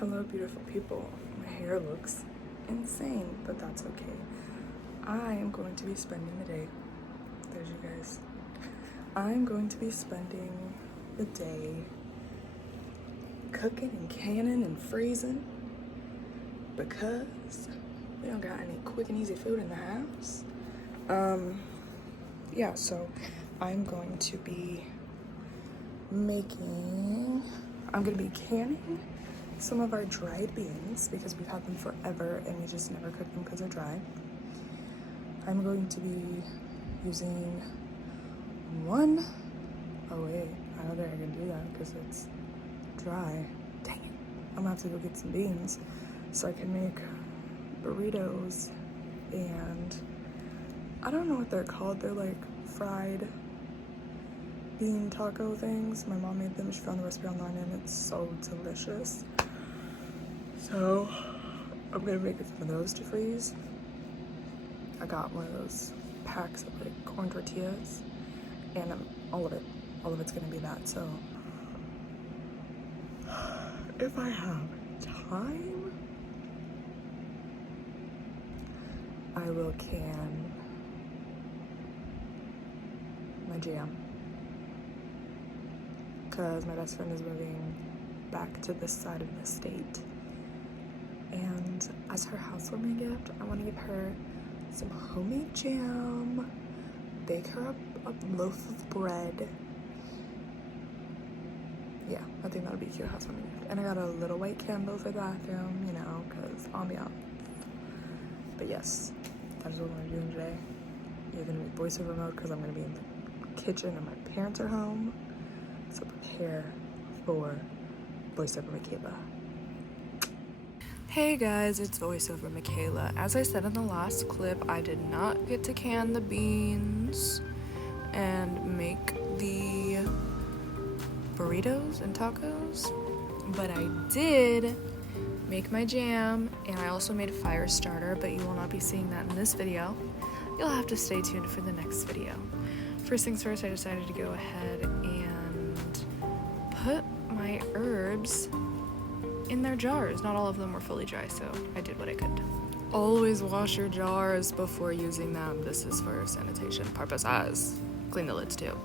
Hello, beautiful people. My hair looks insane, but that's okay. I am going to be spending the day. There's you guys. I'm going to be spending the day cooking and canning and freezing because we don't got any quick and easy food in the house. Yeah, so I'm going to be canning some of our dried beans because we've had them forever and we just never cook them because they're dry. I'm going to be using oh wait, I don't think I can do that because it's dry. Dang it. I'm gonna have to go get some beans so I can make burritos, and I don't know what they're called. They're like fried bean taco things. My mom made them. She found the recipe online and it's so delicious. So I'm gonna make some of those to freeze. I got one of those packs of like corn tortillas, and all of it's gonna be that. So if I have time, I will can my jam because my best friend is moving back to this side of the state, and as her housewarming gift, I want to give her some homemade jam, bake her a loaf of bread. Yeah, I think that'll be a cute housewarming gift. And I got a little white candle for the bathroom, you know, because ambiance. But yes, that is what we're doing today. You're gonna be voiceover mode because I'm gonna be in the kitchen and my parents are home. So prepare for voiceover Mikayla. Hey guys, it's voiceover Mikayla. As I said in the last clip, I did not get to can the beans and make the burritos and tacos, but I did make my jam, and I also made a fire starter, but you will not be seeing that in this video. You'll have to stay tuned for the next video. First things first, I decided to go ahead and put my herbs in their jars. Not all of them were fully dry, so I did what I could. Always wash your jars before using them. This is for sanitation purposes. Clean the lids too.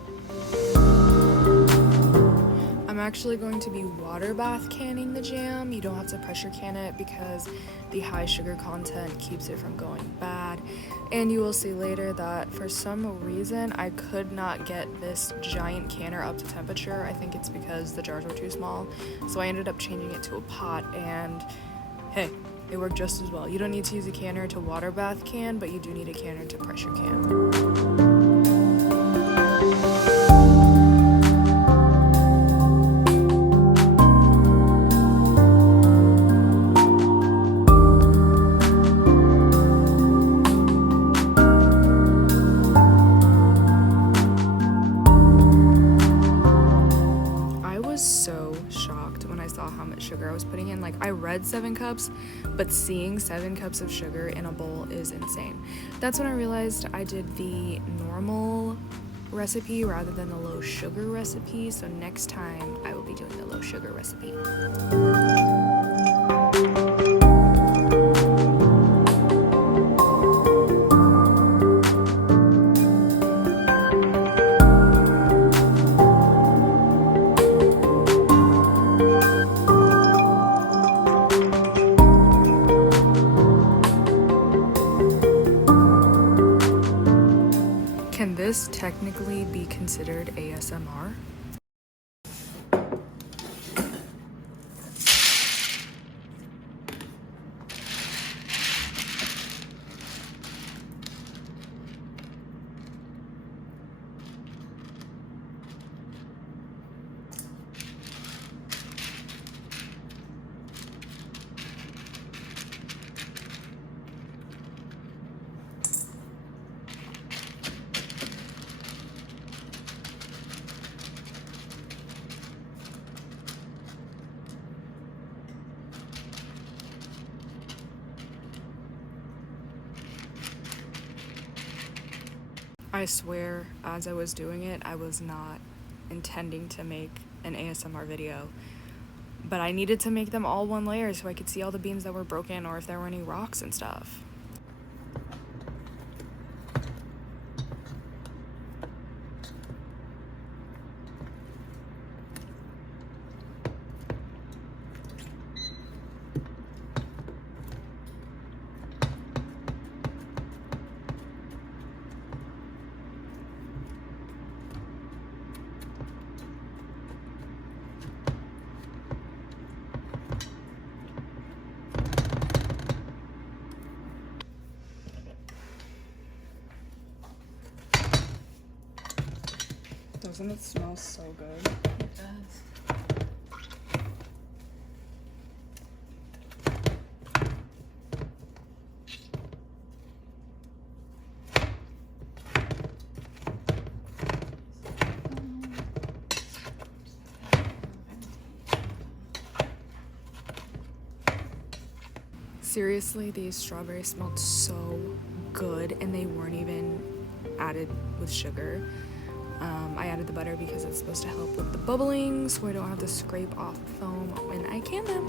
I'm actually going to be water bath canning the jam. You don't have to pressure can it because the high sugar content keeps it from going bad. And you will see later that for some reason I could not get this giant canner up to temperature. I think it's because the jars were too small. So I ended up changing it to a pot, and hey, it worked just as well. You don't need to use a canner to water bath can, but you do need a canner to pressure can. Sugar I was putting in. Like, I read 7 cups, but seeing 7 cups of sugar in a bowl is insane. That's when I realized I did the normal recipe rather than the low sugar recipe, so next time I will be doing the low sugar recipe. Can this technically be considered ASMR? I swear, as I was doing it, I was not intending to make an ASMR video. but I needed to make them all one layer so I could see all the beans that were broken or if there were any rocks and stuff. Doesn't it smell so good? It does. Seriously, these strawberries smelled so good, and they weren't even added with sugar. I added the butter because it's supposed to help with the bubbling, so I don't have to scrape off foam when I can them.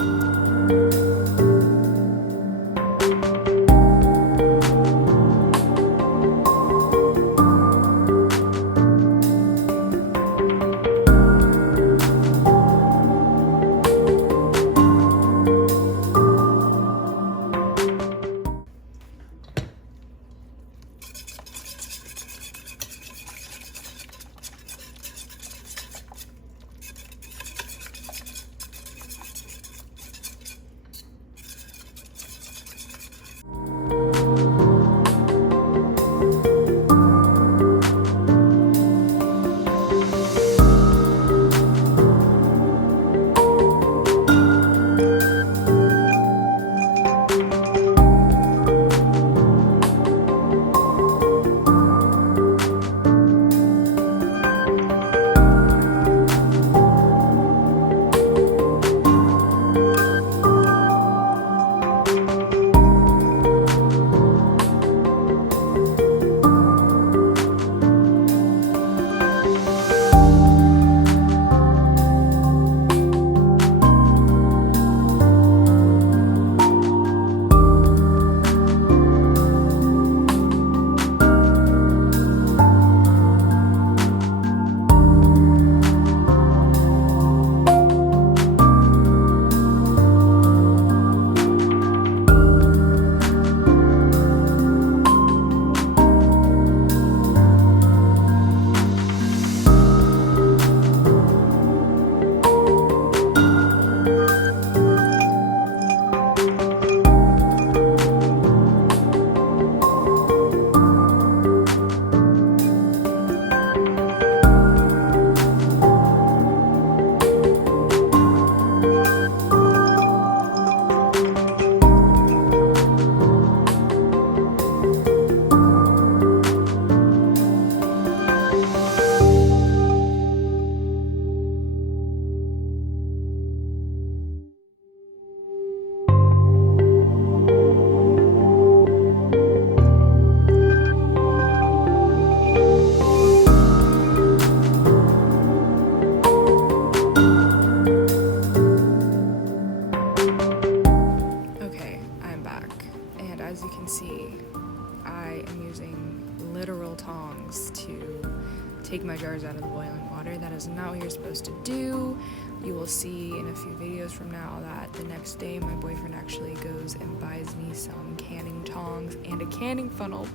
Take my jars out of the boiling water. That is not what you're supposed to do. You will see in a few videos from now that the next day my boyfriend actually goes and buys me some canning tongs and a canning funnel.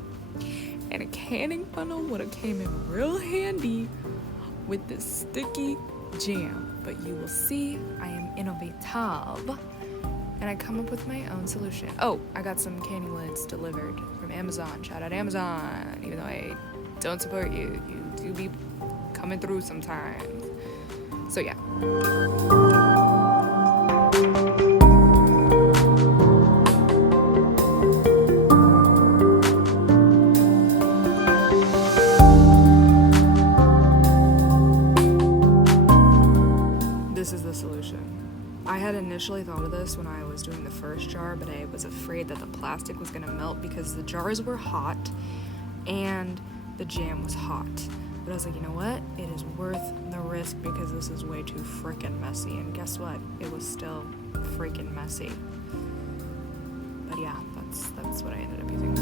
And a canning funnel would have came in real handy with this sticky jam. But you will see I am innovative and I come up with my own solution. Oh, I got some canning lids delivered from Amazon. Shout out Amazon. Even though I don't support you, you do be coming through sometimes. So yeah. This is the solution. I had initially thought of this when I was doing the first jar, but I was afraid that the plastic was gonna melt because the jars were hot and the jam was hot. But I was like, you know what? It is worth the risk because this is way too freaking messy. And guess what? It was still freaking messy. But yeah, that's what I ended up using.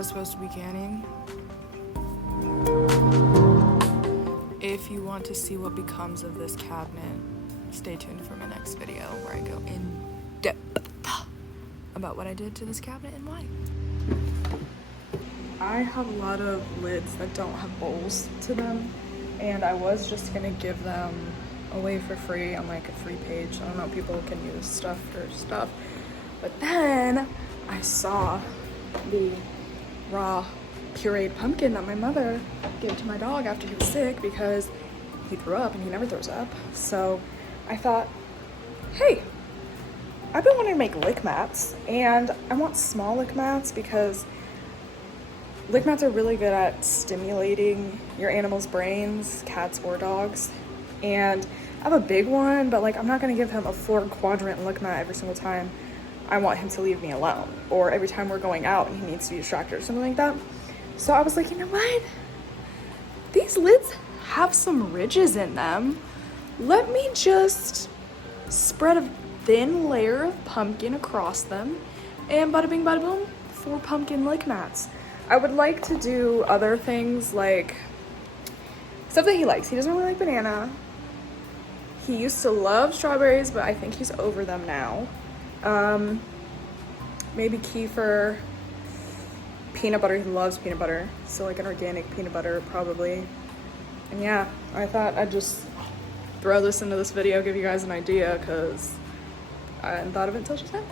Supposed to be canning. If you want to see what becomes of this cabinet, stay tuned for my next video where I go in depth about what I did to this cabinet and why. I have a lot of lids that don't have bowls to them, and I was just gonna give them away for free on like a free page. I don't know, people can use stuff for stuff, but then I saw the raw pureed pumpkin that my mother gave to my dog after he was sick because he threw up and he never throws up. So I thought, hey, I've been wanting to make lick mats, and I want small lick mats because lick mats are really good at stimulating your animal's brains, cats or dogs. And I have a big one, but like I'm not gonna give him a 4-quadrant lick mat every single time I want him to leave me alone, or every time we're going out and he needs to be distracted or something like that. So I was like, you know what? These lids have some ridges in them. Let me just spread a thin layer of pumpkin across them, and bada bing bada boom, 4 pumpkin lick mats. I would like to do other things like stuff that he likes. He doesn't really like banana. He used to love strawberries, but I think he's over them now. Maybe kefir, peanut butter. He loves peanut butter, so like an organic peanut butter probably. And yeah, I thought I'd just throw this into this video, give you guys an idea, because I hadn't thought of it until just now.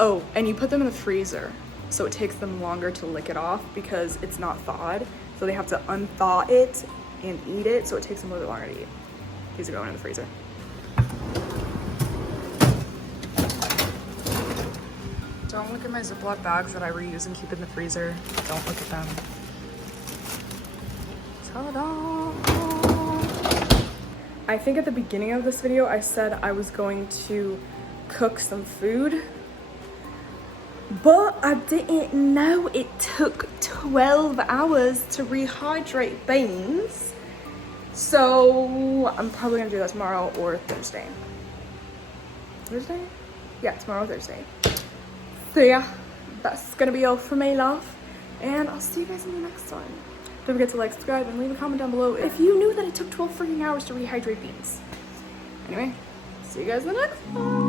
Oh, and you put them in the freezer, so it takes them longer to lick it off because it's not thawed, so they have to unthaw it and eat it, so it takes them a little bit longer to eat. These are going in the freezer. Don't look at my Ziploc bags that I reuse and keep in the freezer. Don't look at them. Ta-da! I think at the beginning of this video, I said I was going to cook some food, but I didn't know it took 12 hours to rehydrate beans. So I'm probably gonna do that tomorrow or Thursday. Thursday? Yeah, tomorrow or Thursday. So yeah, that's gonna be all for me, love. And I'll see you guys in the next one. Don't forget to like, subscribe, and leave a comment down below if you knew that it took 12 freaking hours to rehydrate beans. Anyway, see you guys in the next one.